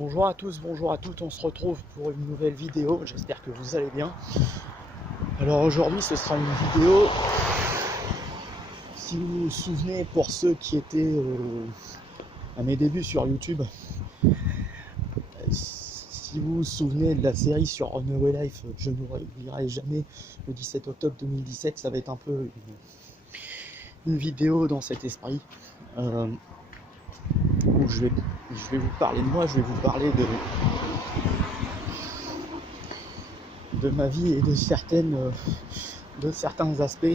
Bonjour à tous, bonjour à toutes, on se retrouve pour une nouvelle vidéo, j'espère que vous allez bien. Alors aujourd'hui ce sera une vidéo, si vous vous souvenez, pour ceux qui étaient à mes débuts sur YouTube, si vous vous souvenez de la série sur Runaway Life, je n'oublierai jamais le 17 octobre 2017, ça va être un peu une vidéo dans cet esprit, où je vais vous parler de moi, je vais vous parler de ma vie et de certains aspects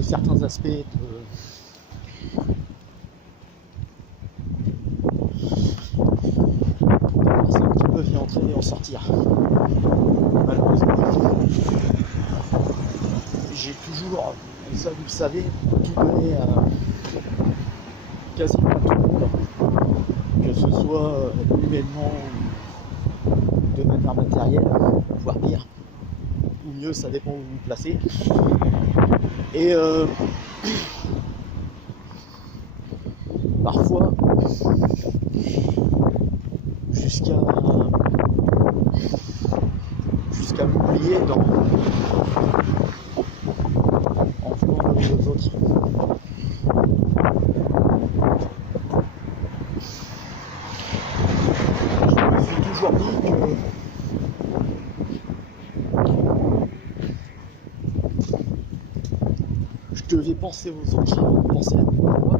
c'est un petit peu y entrer et en sortir. Malheureusement, j'ai toujours, et ça vous le savez, tout donné à quasiment tout le monde, que ce soit humainement ou de manière matérielle, voire pire, ou mieux, ça dépend où vous vous placez. Et parfois, jusqu'à m'oublier en voulant donner aux autres. Je me suis toujours dit que je devais penser aux autres avant de penser à moi,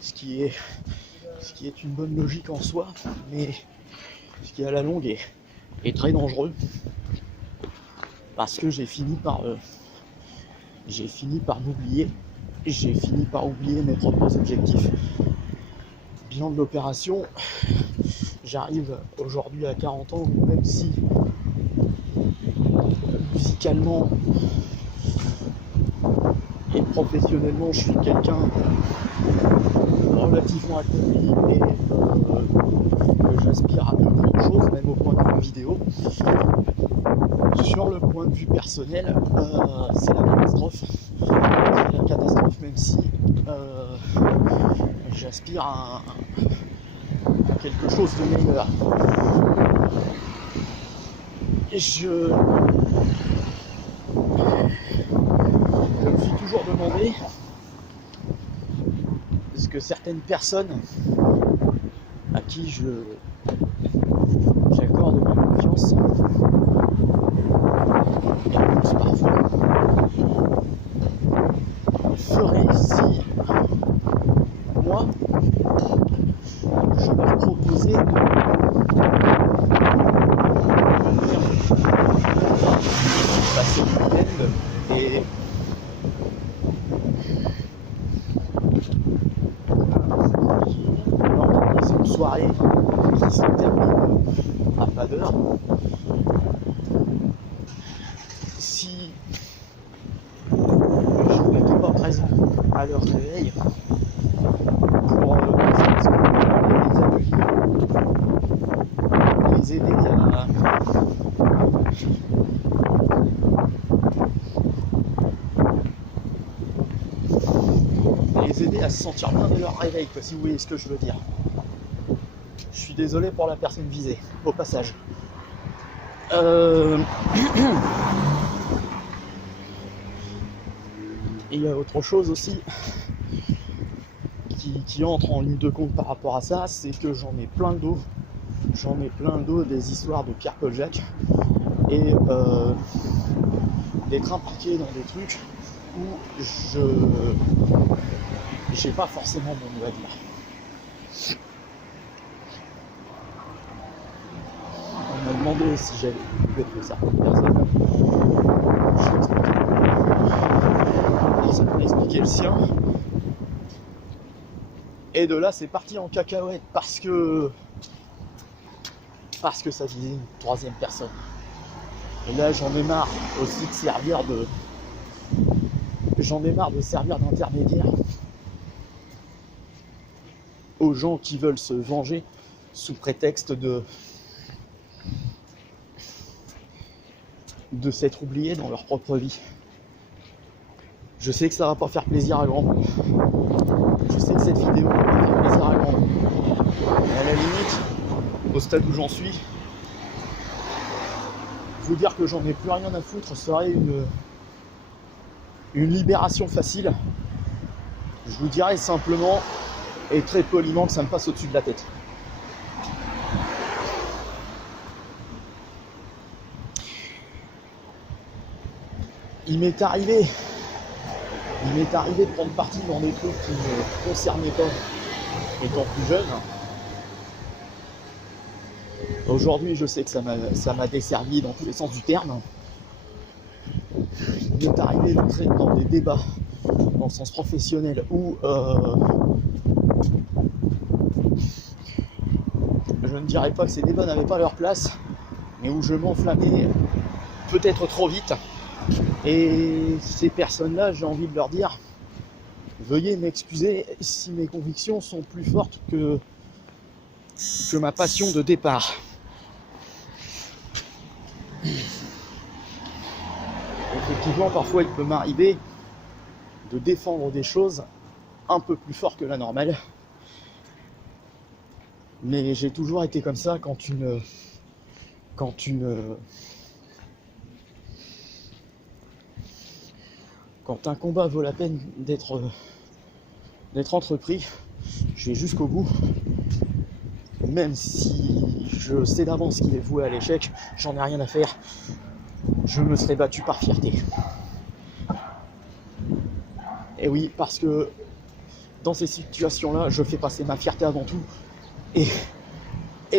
ce qui est une bonne logique en soi, mais ce qui à la longue est très dangereux, parce que j'ai fini par m'oublier, j'ai fini par oublier mes propres objectifs. Bilan de l'opération, j'arrive aujourd'hui à 40 ans, même si musicalement et professionnellement je suis quelqu'un relativement accompli et que j'aspire à de grandes choses, même au point de vue vidéo. Sur le point de vue personnel, c'est la catastrophe. C'est la catastrophe, même si j'aspire à quelque chose de meilleur. Et je me suis toujours demandé ce que certaines personnes à qui j'accorde ma confiance, et plus parfois, ferait si moi je leur proposais de passer le week-end et organiser une soirée qui se termine à pas d'heure. Si je n'étais pas présent à leur réveil pour les ateliers, les aider à se sentir bien de leur réveil, quoi, si vous voyez ce que je veux dire. Je suis désolé pour la personne visée, au passage. Et il y a autre chose aussi qui entre en ligne de compte par rapport à ça, c'est que j'en ai plein le dos des histoires de Pierre Paul Jacques et d'être impliqué dans des trucs où j'ai pas forcément mon mot à dire. On m'a demandé si j'avais coupé de certaines personnes. Personne m'a expliqué le sien. Et de là, c'est parti en cacahuète parce que ça visait une troisième personne. Et là, j'en ai marre aussi de servir d'intermédiaire aux gens qui veulent se venger sous prétexte de s'être oubliés dans leur propre vie. Je sais que ça va pas faire plaisir à grand monde. Je sais que cette vidéo va pas faire plaisir à grand monde. Mais à la limite, au stade où j'en suis, vous dire que j'en ai plus rien à foutre serait une libération facile. Je vous dirais simplement et très poliment que ça me passe au-dessus de la tête. Il m'est arrivé de prendre parti dans des trucs qui ne me concernaient pas étant plus jeune. Aujourd'hui, je sais que ça m'a desservi dans tous les sens du terme. Il m'est arrivé d'entrer dans des débats dans le sens professionnel où je ne dirais pas que ces débats n'avaient pas leur place, mais où je m'enflammais peut-être trop vite. Et ces personnes-là, j'ai envie de leur dire, veuillez m'excuser si mes convictions sont plus fortes que ma passion de départ. Effectivement, parfois il peut m'arriver de défendre des choses un peu plus fort que la normale. Mais j'ai toujours été comme ça quand un combat vaut la peine d'être entrepris, je vais jusqu'au bout. Même si je sais d'avance qu'il est voué à l'échec, j'en ai rien à faire. Je me serais battu par fierté. Et oui, parce que dans ces situations-là, je fais passer ma fierté avant tout. Et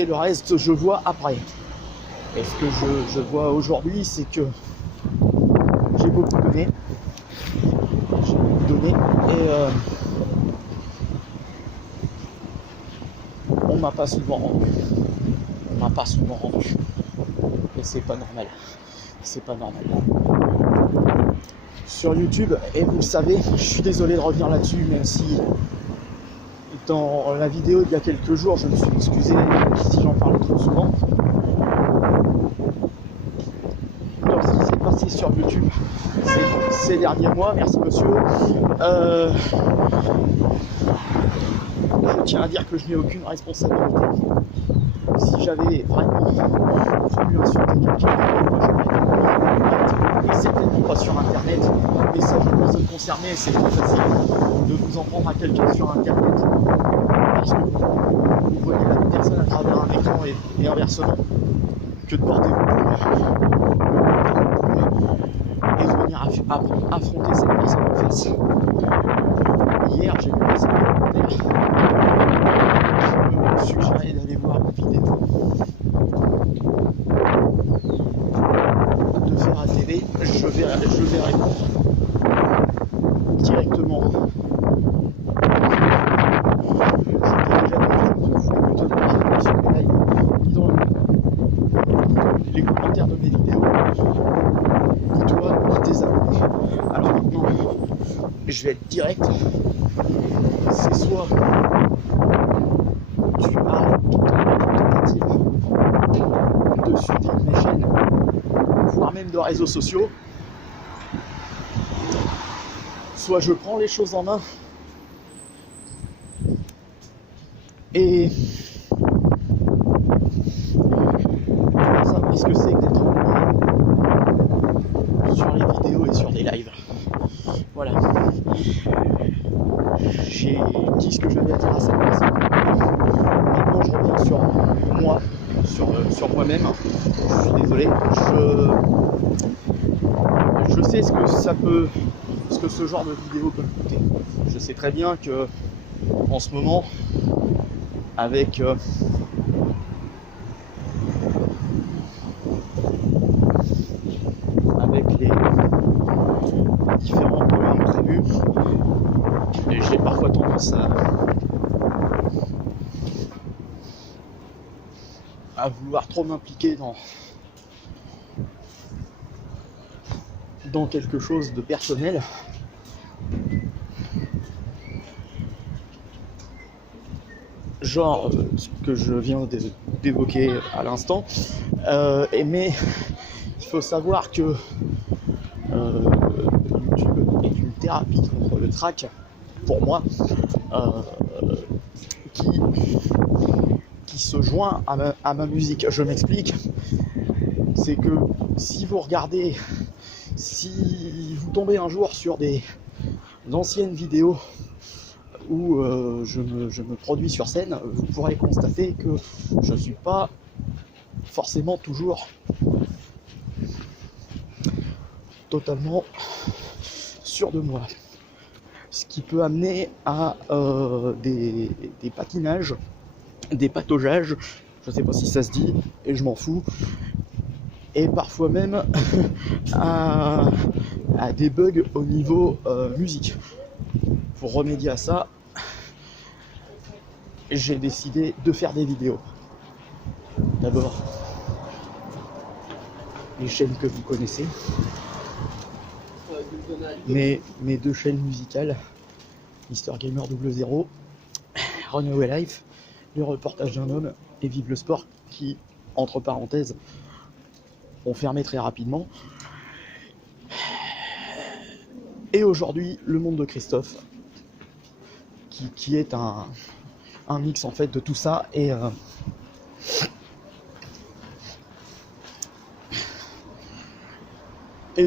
le reste, je vois après. Et ce que je vois aujourd'hui, c'est que j'ai beaucoup donné. Et on m'a pas souvent rendu. Et c'est pas normal. Sur YouTube, et vous le savez, je suis désolé de revenir là-dessus, même si dans la vidéo d'il y a quelques jours, je me suis excusé si j'en parle trop souvent. Dans ce qui s'est passé sur YouTube ces derniers mois, merci monsieur, je tiens à dire que je n'ai aucune responsabilité. Si j'avais vraiment voulu insulter quelqu'un, et certainement pas sur internet, mais ça les personnes concernées, c'est trop facile de vous en prendre à quelqu'un sur internet parce que vous voyez la personne à travers un écran et inversement, que de porter vos coups et de venir affronter cette personne en face. Hier, j'ai vu passer un commentaire qui me suggérait d'aller voir une vidéo de faire à TV. Je vais répondre directement. Je t'ai déjà dit, je ne te vois sur mes lives, ni dans les commentaires de mes vidéos, ni toi, ni tes abonnés. Alors maintenant, je vais être direct. C'est soit tu arrêtes toute tentative de suivre mes chaînes, voire même de réseaux sociaux, soit je prends les choses en main et ça savoir ce que c'est que d'être sur les vidéos et sur des lives. Voilà. J'ai dit ce que j'avais à dire à cette personne. Maintenant je reviens sur moi, sur moi-même. Je suis désolé. Je sais ce que ce genre de vidéo peut me coûter. Je sais très bien que en ce moment, avec les différents problèmes prévus, et j'ai parfois tendance à vouloir trop m'impliquer dans quelque chose de personnel. Genre ce que je viens d'évoquer à l'instant, mais il faut savoir que YouTube est une thérapie contre le trac, pour moi, qui se joint à ma musique. Je m'explique, c'est que si vous regardez, si vous tombez un jour sur des anciennes vidéos où je me produis sur scène, vous pourrez constater que je ne suis pas forcément toujours totalement sûr de moi. Ce qui peut amener à des patinages, des pataugeages, je ne sais pas si ça se dit, et je m'en fous, et parfois même à des bugs au niveau musique. Pour remédier à ça, j'ai décidé de faire des vidéos. D'abord, les chaînes que vous connaissez, mes deux chaînes musicales, Mister Gamer 00, Runaway Life, le reportage d'un homme et Vive le sport, qui, entre parenthèses, ont fermé très rapidement. Et aujourd'hui, le monde de Christophe, qui est un mix en fait de tout ça, et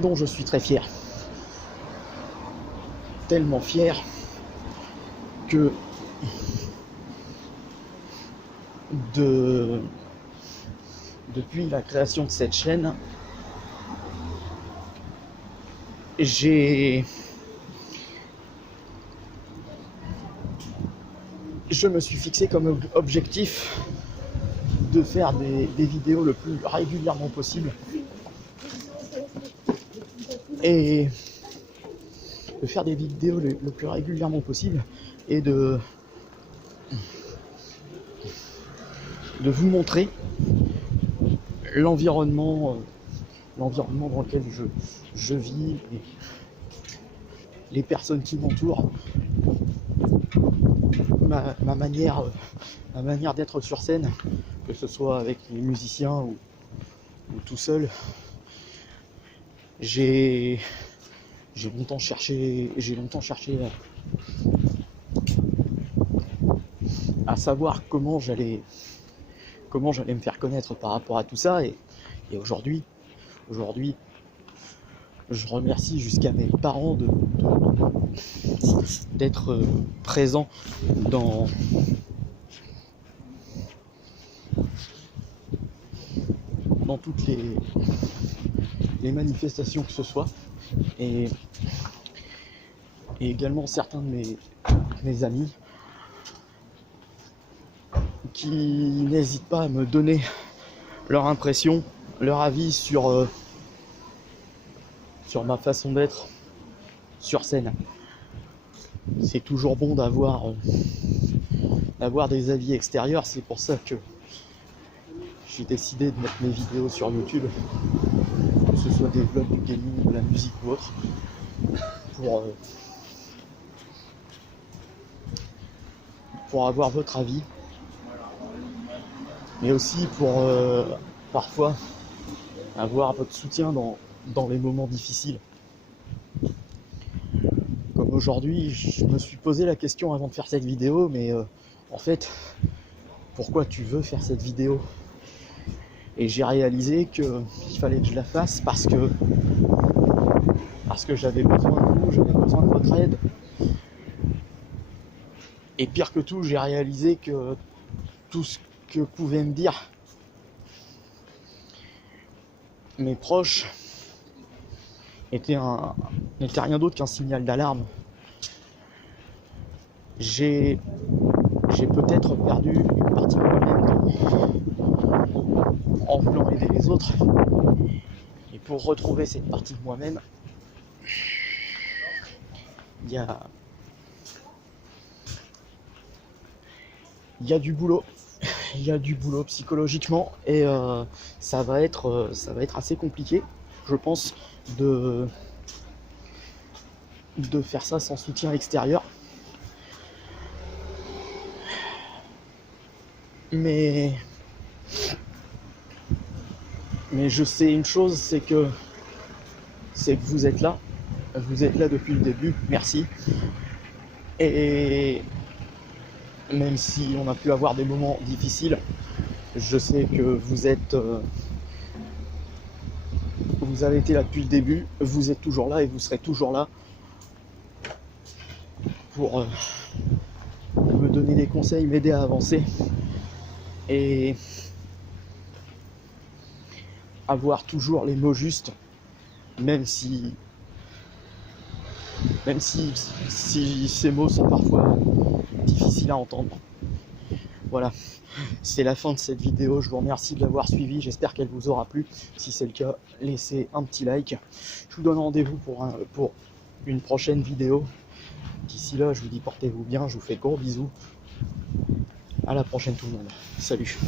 dont je suis très fier. Tellement fier que depuis la création de cette chaîne, je me suis fixé comme objectif de faire des vidéos le plus régulièrement possible, et de faire des vidéos le plus régulièrement possible, et de vous montrer l'environnement dans lequel je vis, les personnes qui m'entourent, ma manière d'être sur scène, que ce soit avec les musiciens ou tout seul. J'ai longtemps cherché à savoir comment j'allais me faire connaître par rapport à tout ça, et aujourd'hui, je remercie jusqu'à mes parents d'être présents dans toutes les manifestations que ce soit, et également certains de mes amis qui n'hésitent pas à me donner leur impression, leur avis sur ma façon d'être sur scène. C'est toujours bon d'avoir des avis extérieurs. C'est pour ça que j'ai décidé de mettre mes vidéos sur YouTube, que ce soit des vlogs, du gaming, de la musique ou autre, pour avoir votre avis, mais aussi pour parfois avoir votre soutien dans les moments difficiles. Comme aujourd'hui, je me suis posé la question avant de faire cette vidéo, mais en fait, pourquoi tu veux faire cette vidéo? Et j'ai réalisé qu'il fallait que je la fasse parce que j'avais besoin de vous, j'avais besoin de votre aide. Et pire que tout, j'ai réalisé que tout ce que pouvaient me dire mes proches n'était rien d'autre qu'un signal d'alarme. J'ai peut-être perdu une partie de moi-même en voulant aider les autres, et pour retrouver cette partie de moi-même, il y a du boulot. Il y a du boulot psychologiquement, et ça va être assez compliqué, je pense, de faire ça sans soutien extérieur. Mais je sais une chose, c'est que vous êtes là, Vous êtes là depuis le début, merci. Et même si on a pu avoir des moments difficiles, je sais que vous avez été là depuis le début, vous êtes toujours là et vous serez toujours là pour me donner des conseils, m'aider à avancer et avoir toujours les mots justes, même si ces mots sont parfois difficiles à entendre. Voilà, c'est la fin de cette vidéo, je vous remercie de l'avoir suivi, j'espère qu'elle vous aura plu. Si c'est le cas, laissez un petit like. Je vous donne rendez-vous pour une prochaine vidéo. D'ici là, je vous dis portez-vous bien, je vous fais gros bisous. À la prochaine tout le monde. Salut.